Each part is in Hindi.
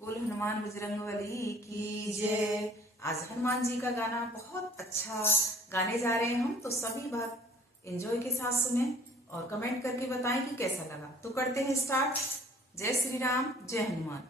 बोल हनुमान बजरंगबली की जय। आज हनुमान जी का गाना बहुत अच्छा गाने जा रहे हैं हम, तो सभी भक्त एंजॉय के साथ सुने और कमेंट करके बताएं कि कैसा लगा। तो करते हैं स्टार्ट। जय श्री राम, जय हनुमान।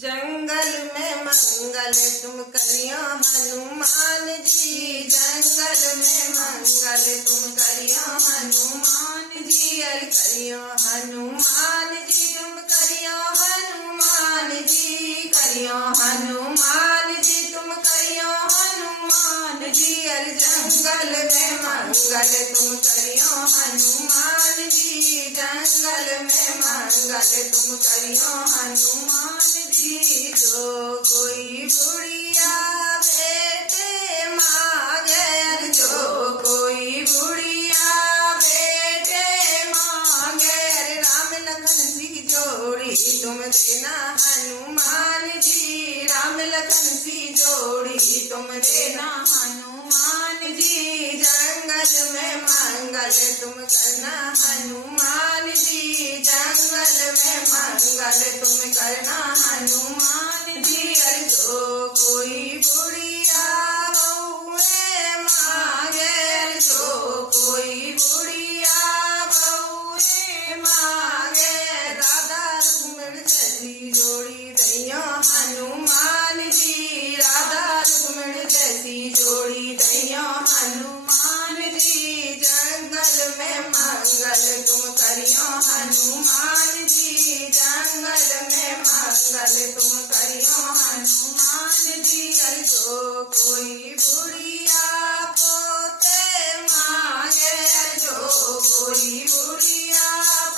जंगल में मंगल तुम करियो हनुमान जी, जंगल में मंगल तुम करियो हनुमान जी, अरे करियो हनुमान जी, तुम करियो हनुमान जी, करियो हनुमान जी, तुम करियो हनुमान जी, अरे जंगल में मंगल तुम करियो हनुमान जी, जंगल में मंगल तुम करियो हनुमान जी। जो कोई बुढ़िया बेटे मांगे, जो कोई बुढ़िया बेटे मांगे, राम लखन सी जोड़ी तुम देना हनुमान जी, राम लखन सी जोड़ी तुम देना हनुमान जी, जंगल में मंगल तुम करना हनुमान जी, जंगल में मंगल तुम करना हनुमान जी, अरे जो कोई बुढ़िया बहुए मांगे, जो कोई बुढ़िया बहुए मांगे, राधा रुक्मिणी जैसी जोड़ी दैयो हनुमान जी, राधा रुक्मिणी जैसी जोड़ी दैयो हनुमान जी, जंगल में मंगल तुम करियो हनुमान जी, जंगल में मंगल तुम करियो हनुमान जी, अरे जो कोई बुढ़िया पोते मांगे, जो कोई बुढ़िया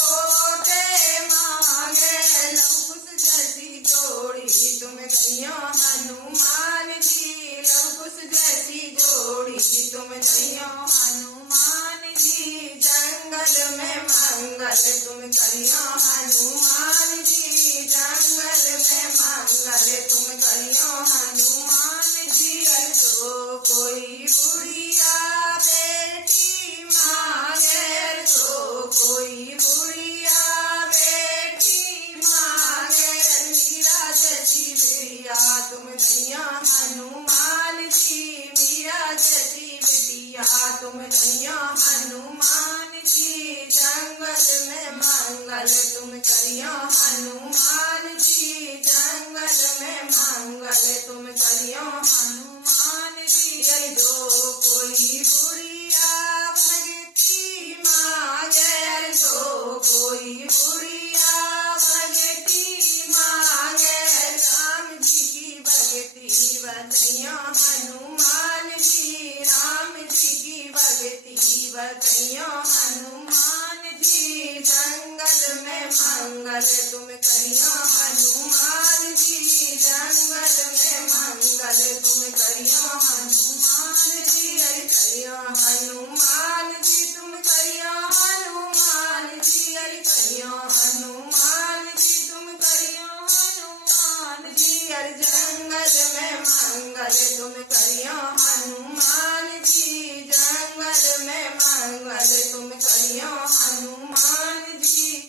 पोते मांगे, लव कुश जैसी जोड़ी तुम करियो हनुमान जी, लव कुश जैसी जोड़ी तुम करियो हनुमान जी, जंगल में मंगल तुम करियो हनुमान जी, जंगल में मंगल तुम करियो हनुमान जी, अरे जो कोई बुढ़िया बेटी मांगे, जो कोई बुढ़िया बेटी मांगे, मीरा जैसी बिटिया तुम दैया हनुमान जी, मीरा जैसी बिटिया तुम दैया हनुमान जी, जंगल में मंगल तुम करियो हनुमान जी, जंगल में मंगल तुम करियो हनुमान जी, अरे जो कोई बुढ़िया भगती मांगे, अरे जो कोई बुढ़िया भगती मांगे, राम जी की भगती बतैयो हनुमान जी, राम जी की भगती बतैयो हनुमान जी, जंगल में मंगल तुम करियो हनुमान जी, जंगल में मंगल तुम करियो हनुमान जी, अरे करियो हनुमान जी, तुम करियो हनुमान जी, अरे करियो हनुमान जी, तुम करियो हनुमान जी, अरे जंगल में मंगल तुम करियो हनुमान जी, जंगल में मंगल तुम करियो हनुमान जी।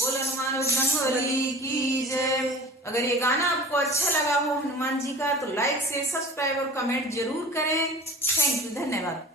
बोल हनुमान बजरंगबली की जय। अगर ये गाना आपको अच्छा लगा हो हनुमान जी का, तो लाइक शेयर सब्सक्राइब और कमेंट जरूर करें। थैंक यू, धन्यवाद।